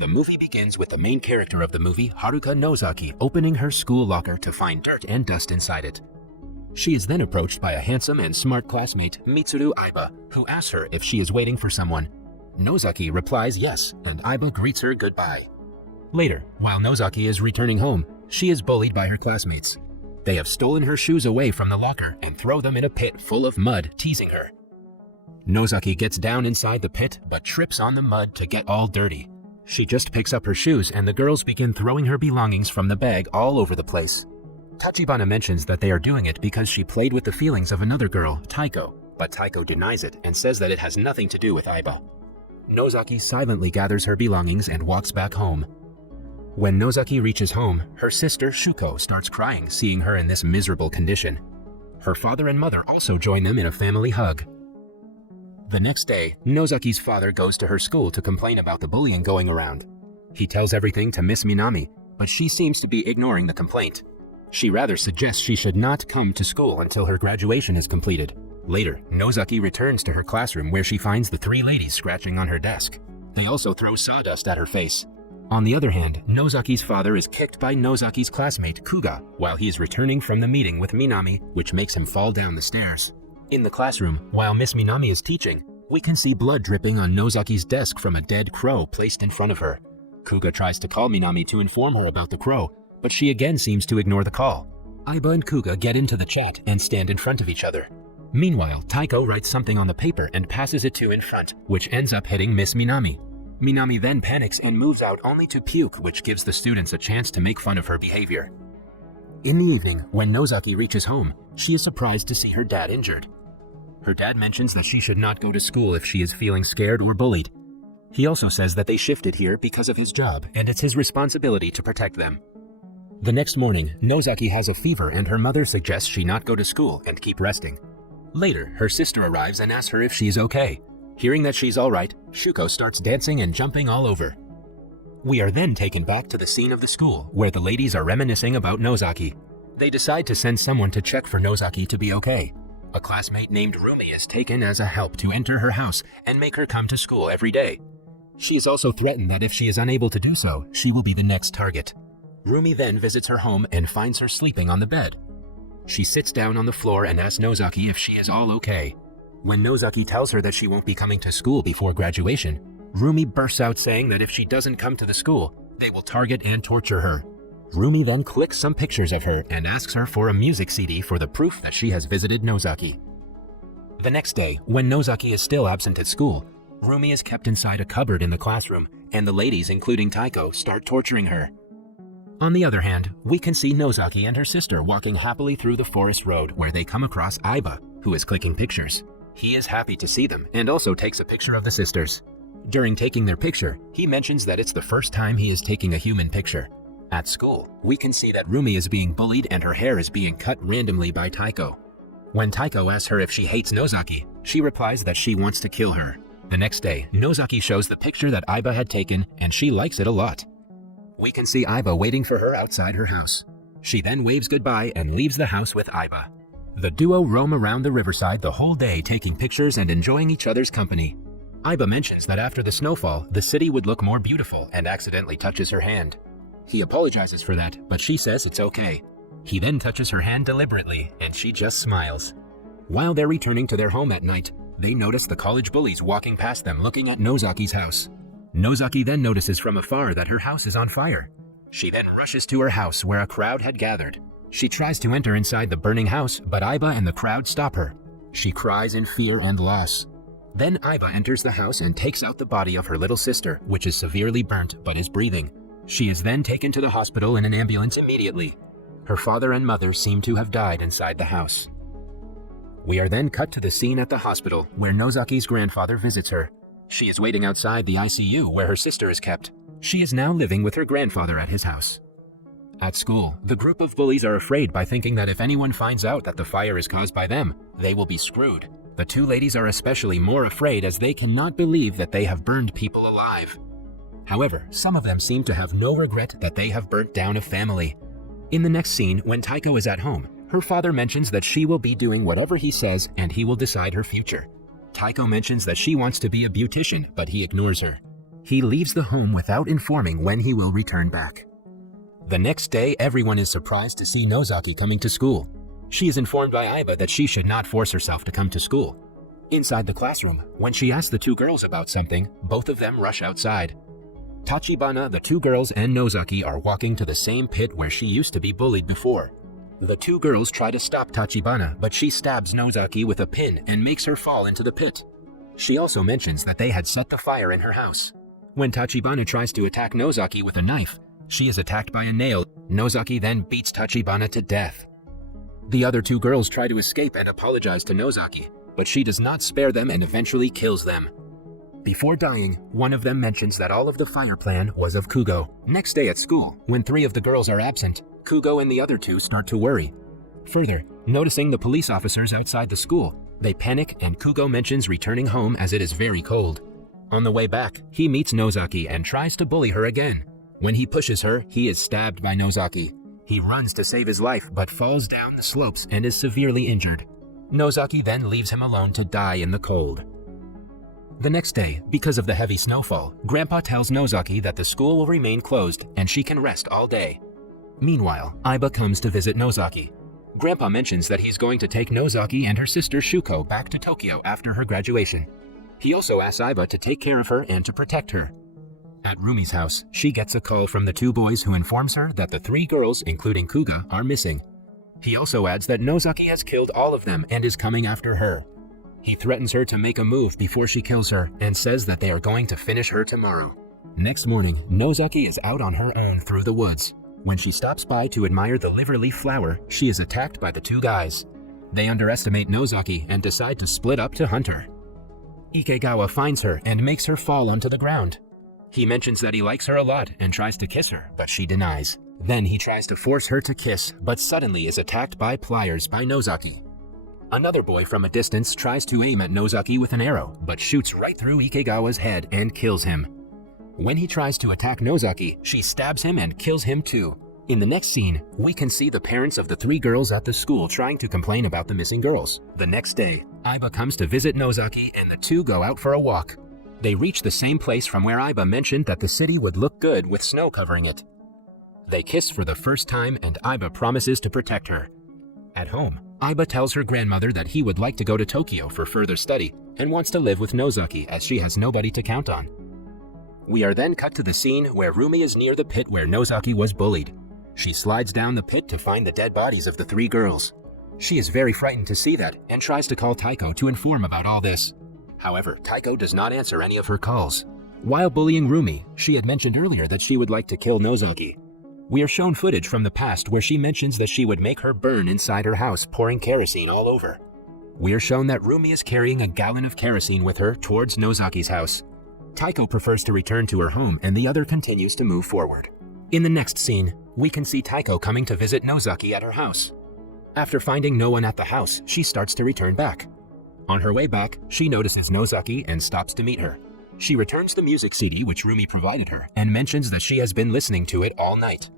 The movie begins with the main character of the movie, Haruka Nozaki, opening her school locker to find dirt and dust inside it. She is then approached by a handsome and smart classmate, Mitsuru Aiba, who asks her if she is waiting for someone. Nozaki replies yes, and Aiba greets her goodbye. Later, while Nozaki is returning home, she is bullied by her classmates. They have stolen her shoes away from the locker and throw them in a pit full of mud, teasing her. Nozaki gets down inside the pit but trips on the mud to get all dirty. She just picks up her shoes and the girls begin throwing her belongings from the bag all over the place. Tachibana mentions that they are doing it because she played with the feelings of another girl, Taiko, but Taiko denies it and says that it has nothing to do with Aiba. Nozaki silently gathers her belongings and walks back home. When Nozaki reaches home, her sister Shuko starts crying seeing her in this miserable condition. Her father and mother also join them in a family hug. The next day, Nozaki's father goes to her school to complain about the bullying going around. He tells everything to Miss Minami, but she seems to be ignoring the complaint. She rather suggests she should not come to school until her graduation is completed. Later, Nozaki returns to her classroom where she finds the three ladies scratching on her desk. They also throw sawdust at her face. On the other hand, Nozaki's father is kicked by Nozaki's classmate Kuga while he is returning from the meeting with Minami, which makes him fall down the stairs. In the classroom, while Miss Minami is teaching, we can see blood dripping on Nozaki's desk from a dead crow placed in front of her. Kuga tries to call Minami to inform her about the crow, but she again seems to ignore the call. Aiba and Kuga get into the chat and stand in front of each other. Meanwhile, Taiko writes something on the paper and passes it to in front, which ends up hitting Miss Minami. Minami then panics and moves out only to puke, which gives the students a chance to make fun of her behavior. In the evening, when Nozaki reaches home, she is surprised to see her dad injured. Her dad mentions that she should not go to school if she is feeling scared or bullied. He also says that they shifted here because of his job and it's his responsibility to protect them. The next morning, Nozaki has a fever and her mother suggests she not go to school and keep resting. Later, her sister arrives and asks her if she is okay. Hearing that she's alright, Shuko starts dancing and jumping all over. We are then taken back to the scene of the school where the ladies are reminiscing about Nozaki. They decide to send someone to check for Nozaki to be okay. A classmate named Rumi is taken as a help to enter her house and make her come to school every day. She is also threatened that if she is unable to do so, she will be the next target. Rumi then visits her home and finds her sleeping on the bed. She sits down on the floor and asks Nozaki if she is all okay. When Nozaki tells her that she won't be coming to school before graduation, Rumi bursts out saying that if she doesn't come to the school, they will target and torture her. Rumi then clicks some pictures of her and asks her for a music CD for the proof that she has visited Nozaki. The next day, when Nozaki is still absent at school, Rumi is kept inside a cupboard in the classroom, and the ladies, including Taiko, start torturing her. On the other hand, we can see Nozaki and her sister walking happily through the forest road where they come across Aiba, who is clicking pictures. He is happy to see them and also takes a picture of the sisters. During taking their picture, he mentions that it's the first time he is taking a human picture. At school, we can see that Rumi is being bullied and her hair is being cut randomly by Taiko. When Taiko asks her if she hates Nozaki, she replies that she wants to kill her. The next day, Nozaki shows the picture that Aiba had taken and she likes it a lot. We can see Aiba waiting for her outside her house. She then waves goodbye and leaves the house with Aiba. The duo roam around the riverside the whole day taking pictures and enjoying each other's company. Aiba mentions that after the snowfall, the city would look more beautiful and accidentally touches her hand. He apologizes for that, but she says it's okay. He then touches her hand deliberately, and she just smiles. While they're returning to their home at night, they notice the college bullies walking past them looking at Nozaki's house. Nozaki then notices from afar that her house is on fire. She then rushes to her house where a crowd had gathered. She tries to enter inside the burning house, but Aiba and the crowd stop her. She cries in fear and loss. Then Aiba enters the house and takes out the body of her little sister, which is severely burnt but is breathing. She is then taken to the hospital in an ambulance immediately. Her father and mother seem to have died inside the house. We are then cut to the scene at the hospital where Nozaki's grandfather visits her. She is waiting outside the ICU where her sister is kept. She is now living with her grandfather at his house. At school, the group of bullies are afraid by thinking that if anyone finds out that the fire is caused by them, they will be screwed. The two ladies are especially more afraid as they cannot believe that they have burned people alive. However, some of them seem to have no regret that they have burnt down a family. In the next scene, when Taiko is at home, her father mentions that she will be doing whatever he says and he will decide her future. Taiko mentions that she wants to be a beautician, but he ignores her. he leaves the home without informing when he will return back. The next day, everyone is surprised to see Nozaki coming to school. She is informed by Aiba that she should not force herself to come to school. Inside the classroom, when she asks the two girls about something, both of them rush outside. Tachibana, the two girls, and Nozaki are walking to the same pit where she used to be bullied before. The two girls try to stop Tachibana, but she stabs Nozaki with a pin and makes her fall into the pit. She also mentions that they had set the fire in her house. When Tachibana tries to attack Nozaki with a knife, she is attacked by a nail. Nozaki then beats Tachibana to death. The other two girls try to escape and apologize to Nozaki, but she does not spare them and eventually kills them. Before dying, one of them mentions that all of the fire plan was of Kugo. Next day at school, when three of the girls are absent, Kugo and the other two start to worry. Further, noticing the police officers outside the school, they panic and Kugo mentions returning home as it is very cold. On the way back, he meets Nozaki and tries to bully her again. When he pushes her, he is stabbed by Nozaki. He runs to save his life but falls down the slopes and is severely injured. Nozaki then leaves him alone to die in the cold. The next day, because of the heavy snowfall, Grandpa tells Nozaki that the school will remain closed and she can rest all day. Meanwhile, Aiba comes to visit Nozaki. Grandpa mentions that he's going to take Nozaki and her sister Shuko back to Tokyo after her graduation. He also asks Aiba to take care of her and to protect her. At Rumi's house, she gets a call from the two boys who informs her that the three girls, including Kuga, are missing. He also adds that Nozaki has killed all of them and is coming after her. He threatens her to make a move before she kills her and says that they are going to finish her tomorrow. Next morning, Nozaki is out on her own through the woods. When she stops by to admire the liverleaf flower, she is attacked by the two guys. They underestimate Nozaki and decide to split up to hunt her. Ikegawa finds her and makes her fall onto the ground. He mentions that he likes her a lot and tries to kiss her, but she denies. Then he tries to force her to kiss, but suddenly is attacked by pliers by Nozaki. Another boy from a distance tries to aim at Nozaki with an arrow, but shoots right through Ikegawa's head and kills him. When he tries to attack Nozaki, she stabs him and kills him too. In the next scene, we can see the parents of the three girls at the school trying to complain about the missing girls. The next day, Aiba comes to visit Nozaki and the two go out for a walk. They reach the same place from where Aiba mentioned that the city would look good with snow covering it. They kiss for the first time and Aiba promises to protect her. At home, Aiba tells her grandmother that he would like to go to Tokyo for further study and wants to live with Nozaki as she has nobody to count on. We are then cut to the scene where Rumi is near the pit where Nozaki was bullied. She slides down the pit to find the dead bodies of the three girls. She is very frightened to see that and tries to call Taiko to inform about all this. However, Taiko does not answer any of her calls. While bullying Rumi, she had mentioned earlier that she would like to kill Nozaki. We are shown footage from the past where she mentions that she would make her burn inside her house, pouring kerosene all over. We are shown that Rumi is carrying a gallon of kerosene with her towards Nozaki's house. Taiko prefers to return to her home and the other continues to move forward. In the next scene, we can see Taiko coming to visit Nozaki at her house. After finding no one at the house, she starts to return back. On her way back, she notices Nozaki and stops to meet her. She returns the music CD which Rumi provided her and mentions that she has been listening to it all night.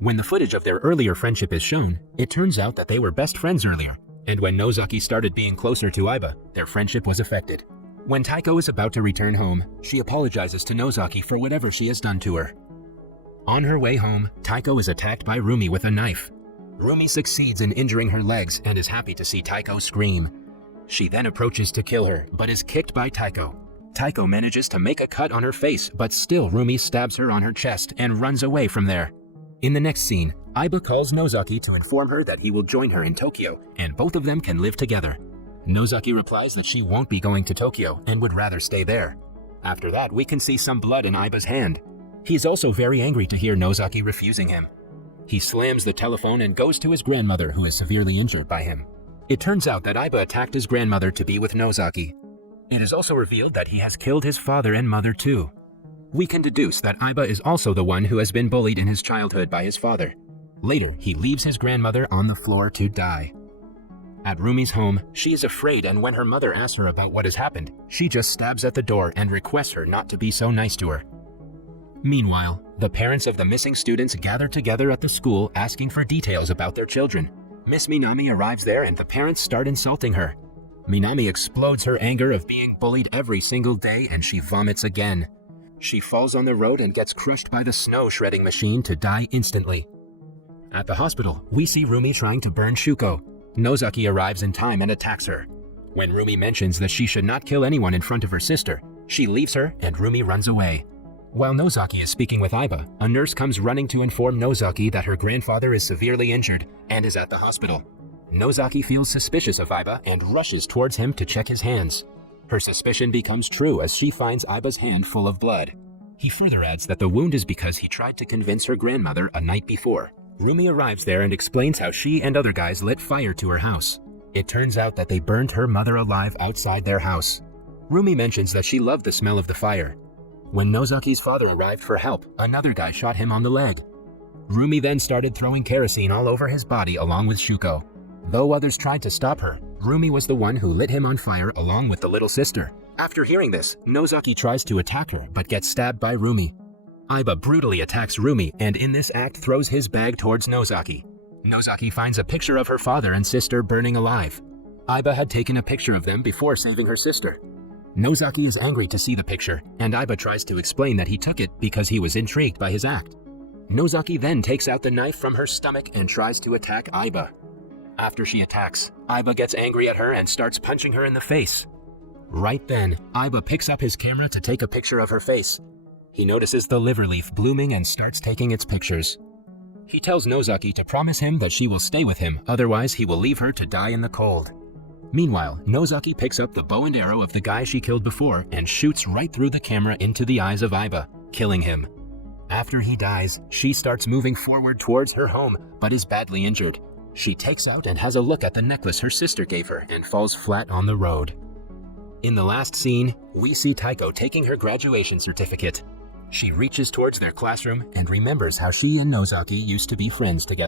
When the footage of their earlier friendship is shown, it turns out that they were best friends earlier, and when Nozaki started being closer to Aiba, their friendship was affected. When Taiko is about to return home, she apologizes to Nozaki for whatever she has done to her. On her way home, Taiko is attacked by Rumi with a knife. Rumi succeeds in injuring her legs and is happy to see Taiko scream. She then approaches to kill her, but is kicked by Taiko. Taiko manages to make a cut on her face, but still Rumi stabs her on her chest and runs away from there. In the next scene, Aiba calls Nozaki to inform her that he will join her in Tokyo, and both of them can live together. Nozaki replies that she won't be going to Tokyo and would rather stay there. After that, we can see some blood in Aiba's hand. He is also very angry to hear Nozaki refusing him. He slams the telephone and goes to his grandmother, who is severely injured by him. It turns out that Aiba attacked his grandmother to be with Nozaki. It is also revealed that he has killed his father and mother too. We can deduce that Aiba is also the one who has been bullied in his childhood by his father. Later, he leaves his grandmother on the floor to die. At Rumi's home, she is afraid, and when her mother asks her about what has happened, she just stabs at the door and requests her not to be so nice to her. Meanwhile, the parents of the missing students gather together at the school asking for details about their children. Miss Minami arrives there and the parents start insulting her. Minami explodes her anger of being bullied every single day and she vomits again. She falls on the road and gets crushed by the snow shredding machine to die instantly. At the hospital, we see Rumi trying to burn Shuko. Nozaki arrives in time and attacks her. When Rumi mentions that she should not kill anyone in front of her sister, she leaves her and Rumi runs away. While Nozaki is speaking with Aiba, a nurse comes running to inform Nozaki that her grandfather is severely injured and is at the hospital. Nozaki feels suspicious of Aiba and rushes towards him to check his hands. Her suspicion becomes true as she finds Aiba's hand full of blood. He further adds that the wound is because he tried to convince her grandmother a night before. Rumi arrives there and explains how she and other guys lit fire to her house. It turns out that they burned her mother alive outside their house. Rumi mentions that she loved the smell of the fire. When Nozaki's father arrived for help, another guy shot him on the leg. Rumi then started throwing kerosene all over his body along with Shuko. Though others tried to stop her, Rumi was the one who lit him on fire along with the little sister. After hearing this, Nozaki tries to attack her but gets stabbed by Rumi. Aiba brutally attacks Rumi and in this act throws his bag towards Nozaki. Nozaki finds a picture of her father and sister burning alive. Aiba had taken a picture of them before saving her sister. Nozaki is angry to see the picture, and Aiba tries to explain that he took it because he was intrigued by his act. Nozaki then takes out the knife from her stomach and tries to attack Aiba. After she attacks, Aiba gets angry at her and starts punching her in the face. Right then, Aiba picks up his camera to take a picture of her face. He notices the liver leaf blooming and starts taking its pictures. He tells Nozaki to promise him that she will stay with him, otherwise he will leave her to die in the cold. Meanwhile, Nozaki picks up the bow and arrow of the guy she killed before and shoots right through the camera into the eyes of Aiba, killing him. After he dies, she starts moving forward towards her home, but is badly injured. She takes out and has a look at the necklace her sister gave her and falls flat on the road. In the last scene, we see Taiko taking her graduation certificate. She reaches towards their classroom and remembers how she and Nozaki used to be friends together.